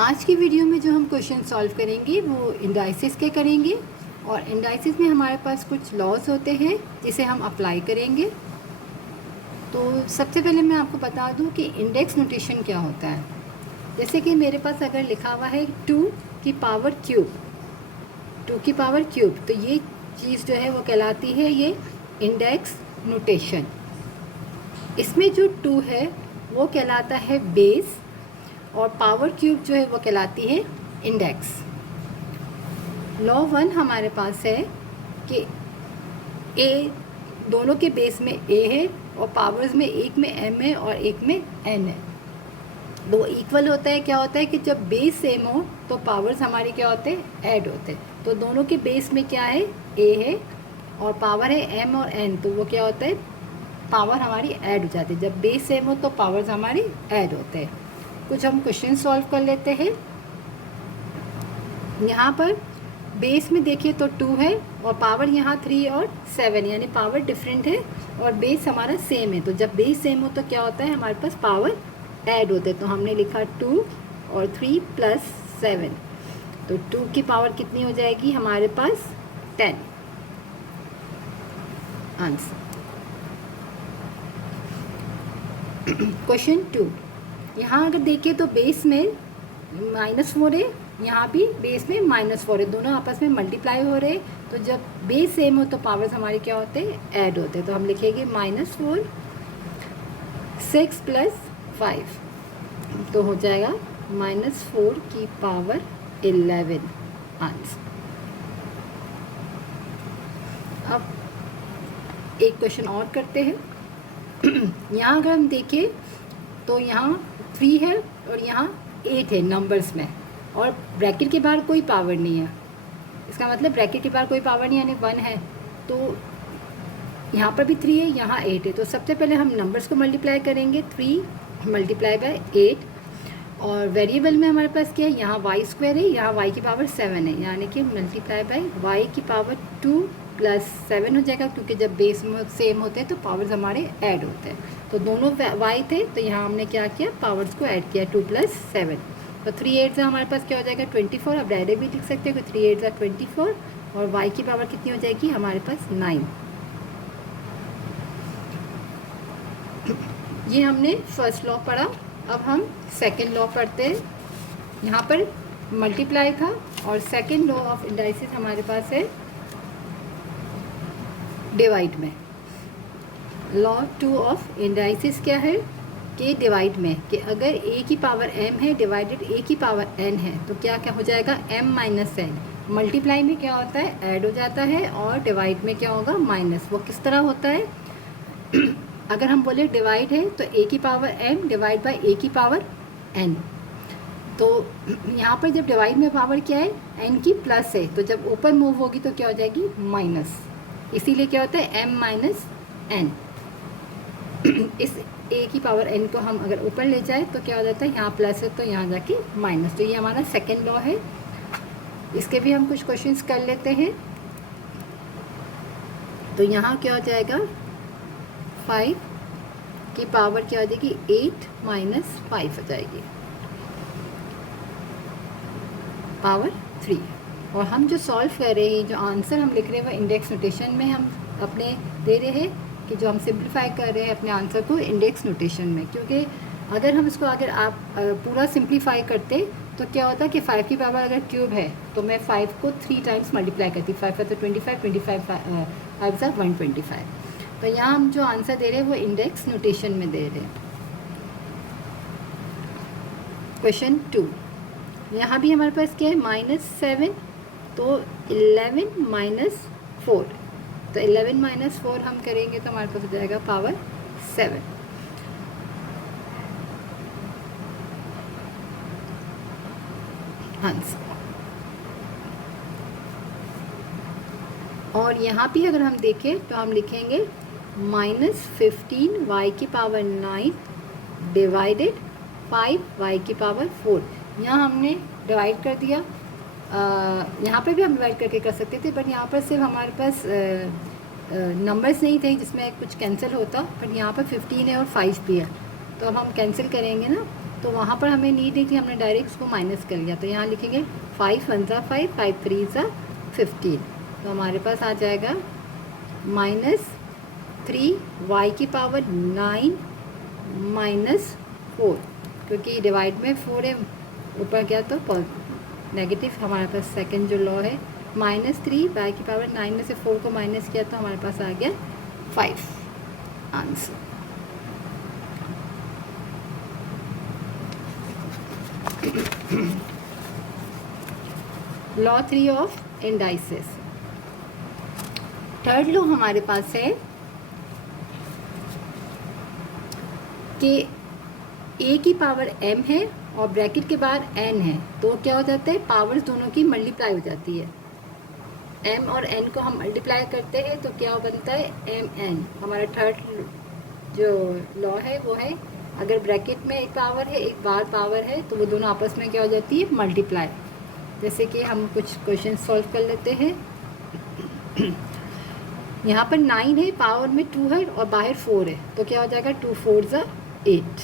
आज की वीडियो में जो हम क्वेश्चन सॉल्व करेंगे वो इंडाइसिस के करेंगे और इंडाइसिस में हमारे पास कुछ लॉज होते हैं जिसे हम अप्लाई करेंगे। तो सबसे पहले मैं आपको बता दूं कि इंडेक्स नोटेशन क्या होता है। जैसे कि मेरे पास अगर लिखा हुआ है 2 की पावर क्यूब, 2 की पावर क्यूब, तो ये चीज़ जो है वो कहलाती है ये इंडेक्स नोटेशन। इसमें जो 2 है वो कहलाता है बेस और पावर क्यूब जो है वो कहलाती है इंडेक्स। लॉ 1 हमारे पास है कि ए दोनों के बेस में ए है और पावर्स में एक में एम है और एक में एन है। दो इक्वल होता है। क्या होता है कि जब बेस सेम हो तो पावर्स हमारे क्या होते हैं, ऐड होते हैं। तो दोनों के बेस में क्या है, ए है और पावर है एम और एन, तो वो क्या होता है, पावर हमारी ऐड हो जाती है। जब बेस सेम हो तो पावर्स हमारी ऐड होते हैं। कुछ हम क्वेश्चन सॉल्व कर लेते हैं। यहाँ पर बेस में देखिए तो 2 है और पावर यहाँ 3 और 7, यानी पावर डिफरेंट है और बेस हमारा सेम है। तो जब बेस सेम हो तो क्या होता है, हमारे पास पावर ऐड होते हैं। तो हमने लिखा 2 और 3 प्लस 7, तो 2 की पावर कितनी हो जाएगी हमारे पास, 10। Answer question 2। यहाँ अगर देखिए तो बेस में -4 है, यहाँ भी बेस में -4 है, दोनों आपस में मल्टीप्लाई हो रहे हैं। तो जब बेस सेम हो तो पावर्स हमारे क्या होते हैं, ऐड होते हैं। तो हम लिखेंगे -4 6 + 5, तो हो जाएगा -4 की पावर 11 आंसर। अब एक क्वेश्चन और करते हैं। यहाँ अगर हम देखें तो यहाँ 3 है और यहाँ 8 है नंबर्स में, और ब्रैकेट के बाहर कोई पावर नहीं है। इसका मतलब ब्रैकेट के बाहर कोई पावर नहीं, यानी 1 है। तो यहाँ पर भी 3 है, यहाँ 8 है। तो सबसे पहले हम नंबर्स को मल्टीप्लाई करेंगे, 3 × 8, और वेरिएबल में हमारे पास क्या है, यहाँ y² है, यहाँ y की पावर 7 है, यानी कि मल्टीप्लाई बाय y की पावर 2 + 7 हो जाएगा, क्योंकि जब बेस में सेम होते हैं तो पावर्स हमारे ऐड होते हैं। तो दोनों y थे तो यहाँ हमने क्या किया, पावर्स को ऐड किया, 2 + 7। तो 3 8 से हमारे पास क्या हो जाएगा, 24। अब डायरेक्ट भी लिख सकते हैं कि 3 8 = 24 और y की पावर कितनी हो जाएगी हमारे पास, 9। ये हमने फर्स्ट लॉ पढ़ा। अब हम सेकेंड लॉ पढ़ते हैं। यहाँ पर मल्टीप्लाई था और सेकेंड लॉ ऑफ इंडाइसिस हमारे पास है डिवाइड में। लॉ 2 ऑफ इंडाइसिस क्या है कि डिवाइड में, कि अगर a की पावर m है डिवाइडेड a की पावर n है तो क्या क्या हो जाएगा, m - n। मल्टीप्लाई में क्या होता है, ऐड हो जाता है, और डिवाइड में क्या होगा, माइनस। वो किस तरह होता है अगर हम बोले डिवाइड है तो a की power m divide by a की पावर n। तो यहाँ पर जब डिवाइड में पावर क्या है, n की प्लस है, तो जब ऊपर मूव होगी तो क्या हो जाएगी, माइनस। इसीलिए क्या होता है, m - n। इस a की पावर n को हम अगर ऊपर ले जाए तो क्या हो जाता है, यहाँ प्लस है तो यहाँ जाके माइनस। तो ये हमारा सेकेंड लॉ है। इसके भी हम कुछ क्वेश्चंस कर लेते हैं। तो यहाँ क्या हो जाएगा, 5 की पावर क्या हो जाएगी, 8 - 5 हो जाएगी, पावर 3। और हम जो सॉल्व कर रहे हैं, जो आंसर हम लिख रहे हैं वो इंडेक्स नोटेशन में हम अपने दे रहे हैं, कि जो हम सिंप्लीफाई कर रहे हैं अपने आंसर को इंडेक्स नोटेशन में। क्योंकि अगर हम इसको अगर आप पूरा सिंप्लीफाई करते तो क्या होता है कि 5 की पावर अगर क्यूब है तो मैं 5 को 3 टाइम्स मल्टीप्लाई करती, 5 × 25, 25 5 × 125। तो यहाँ हम जो आंसर दे रहे हैं वो इंडेक्स नोटेशन में दे रहे हैं। क्वेश्चन 2। यहाँ भी हमारे पास क्या है, -7, तो 11 - 4, तो 11 - 4 हम करेंगे तो हमारे पास हो जाएगा पावर 7। आंसर। और यहाँ भी अगर हम देखें तो हम लिखेंगे -15 y की पावर 9 डिवाइडेड 5 y की पावर 4। यहाँ हमने डिवाइड कर दिया, यहाँ पे भी हम डिवाइड करके कर सकते थे, बट यहाँ पर सिर्फ हमारे पास नंबर्स नहीं थे जिसमें कुछ कैंसिल होता, बट यहाँ पर 15 है और 5 भी है, तो अब हम कैंसिल करेंगे ना, तो वहाँ पर हमें नीड नहीं थी, हमने डायरेक्ट उसको माइनस कर लिया। तो यहाँ लिखेंगे 5 1 ज़ा 5, 5 3 ज़ा 15। तो हमारे पास आ जाएगा -3 y की पावर 9 -4, क्योंकि डिवाइड में 4 है, ऊपर क्या तो नेगेटिव। हमारे पास सेकंड जो लॉ है -3 y की पावर 9 में से 4 को माइनस किया तो हमारे पास आ गया 5 answer. Law 3 of indices. Third law हमारे पास है कि a की पावर m है और ब्रैकेट के बाद n है, तो क्या हो जाता है, पावर्स दोनों की मल्टीप्लाई हो जाती है। m और n को हम मल्टीप्लाई करते हैं तो क्या बनता है, mn। हमारा थर्ड जो लॉ है वो है, अगर ब्रैकेट में एक पावर है एक बार पावर है तो वो दोनों आपस में क्या हो जाती है, मल्टीप्लाई। जैसे कि हम कुछ क्वेश्चन सॉल्व कर लेते हैं। यहाँ पर 9 है, पावर में 2 है और बाहर 4 है, तो क्या हो जाएगा 2 4 ज़ा 8।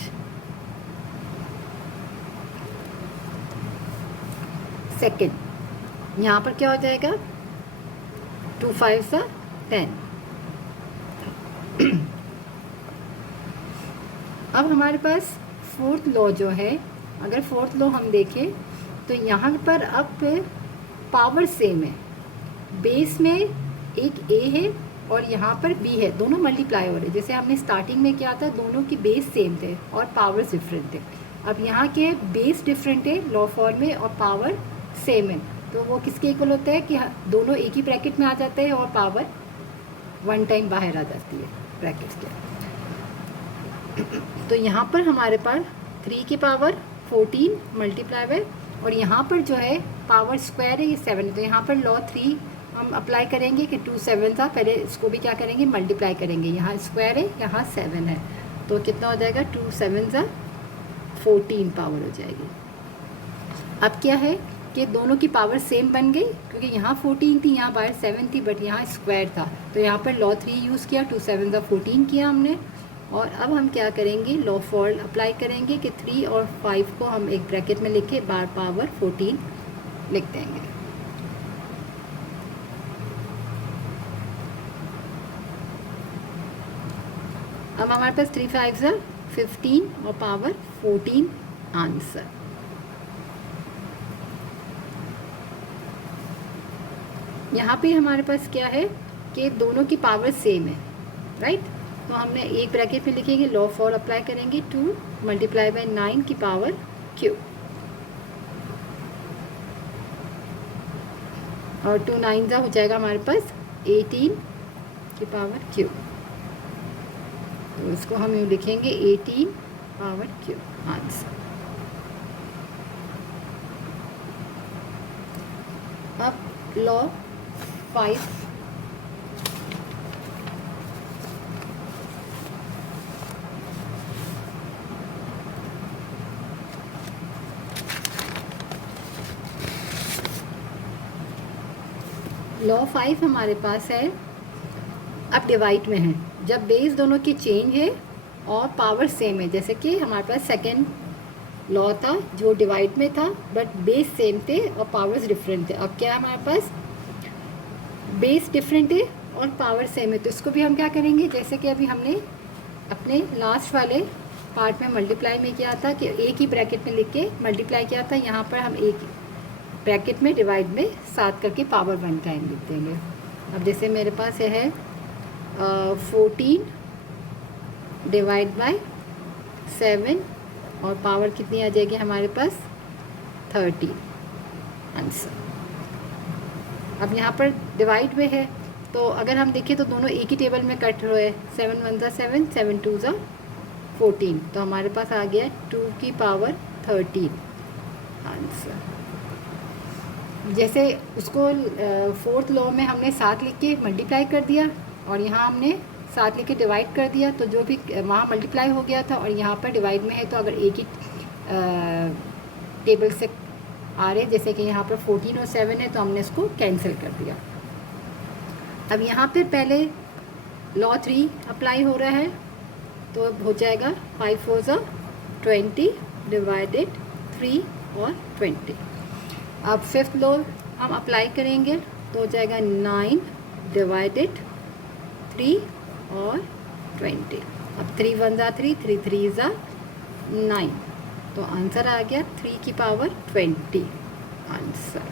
सेकेंड, यहाँ पर क्या हो जाएगा 2 5 ज़ा 10। अब हमारे पास फोर्थ लॉ जो है, अगर फोर्थ लॉ हम देखें तो यहाँ पर अब पावर सेम है, बेस में एक a है और यहाँ पर b है, दोनों मल्टीप्लाई हो रहे। जैसे हमने स्टार्टिंग में क्या था, दोनों की बेस सेम थे और पावर्स डिफरेंट थे। अब यहाँ के बेस डिफरेंट है लॉ फॉर्म में और पावर सेम है, तो वो किसके इक्वल होता है कि दोनों एक ही ब्रैकेट में आ जाते हैं और पावर 1 टाइम बाहर आ जाती है ब्रैकेट के। तो यहाँ पर हमारे पास 3 की पावर 14 मल्टीप्लाई है और यहाँ पर जो है पावर स्क्वायर है ये 7। तो यहाँ पर लॉ 3 हम अप्लाई करेंगे कि 2 7 था, पहले इसको भी क्या करेंगे, मल्टीप्लाई करेंगे। यहाँ स्क्वायर है, यहाँ 7 है, तो कितना हो जाएगा 2 7 ज़ा 14 पावर हो जाएगी। अब क्या है कि दोनों की पावर सेम बन गई, क्योंकि यहाँ 14 थी, यहाँ बाहर 7 थी, बट यहाँ स्क्वायर था। तो यहाँ पर लॉ 3 यूज़ किया, 2 7 ज़ा 14 किया हमने। और अब हम क्या करेंगे, लॉ 4 अप्लाई करेंगे कि 3 और 5 को हम एक ब्रैकेट में लिखे, बार पावर 14 लिख देंगे। अब हमारे पास 3 5 ज़ा 15 और पावर 14 आंसर। यहाँ पे हमारे पास क्या है कि दोनों की पावर सेम है, राइट। तो हमने एक ब्रैकेट में लिखेंगे, लॉ 4 अप्लाई करेंगे, 2 मल्टीप्लाई बाय 9 की पावर q और 2 9 ज़ा हो जाएगा हमारे पास 18 की पावर q। तो इसको हम यूँ लिखेंगे 18 पावर q आंसर। अब लॉ 5 लॉ 5 हमारे पास है, अब डिवाइड में है, जब बेस दोनों की चेंज है और पावर सेम है। जैसे कि हमारे पास सेकेंड लॉ था जो डिवाइड में था, बट बेस सेम थे और पावर्स डिफरेंट थे। अब क्या है हमारे पास, बेस डिफरेंट है और पावर सेम है, तो इसको भी हम क्या करेंगे, जैसे कि अभी हमने अपने लास्ट वाले पार्ट में मल्टीप्लाई में किया था कि एक ही ब्रैकेट में लिख के मल्टीप्लाई किया था, यहाँ पर हम एक ब्रैकेट में डिवाइड में 7 करके पावर 1 टाइम लिख देंगे। अब जैसे मेरे पास ये है 14 डिवाइड बाय 7 और पावर कितनी आ जाएगी हमारे पास 30 आंसर। अब यहाँ पर डिवाइड में है, तो अगर हम देखें तो दोनों एक ही टेबल में कट रहे हैं, 7 1 ज़ा 7, 7 2 ज़ा 14, तो हमारे पास आ गया 2 की पावर 13 आंसर। जैसे उसको फोर्थ लॉ में हमने 7 लिख के मल्टीप्लाई कर दिया और यहाँ हमने 7 लिख के डिवाइड कर दिया, तो जो भी वहाँ मल्टीप्लाई हो गया था और यहाँ पर डिवाइड में है, तो अगर एक ही टेबल से आ रहे, जैसे कि यहाँ पर 14 और 7 है, तो हमने इसको कैंसिल कर दिया। अब यहाँ पे पहले लॉ 3 अप्लाई हो रहा है, तो हो जाएगा 5 4 ज़ा 20 डिवाइडेड 3 और 20। अब फिफ्थ लॉ हम अप्लाई करेंगे तो हो जाएगा 9 डिवाइडेड 3 और 20। अब 3 1 ज़ा 3, 3 3 ज़ा 9, तो आंसर आ गया 3 की पावर 20 आंसर।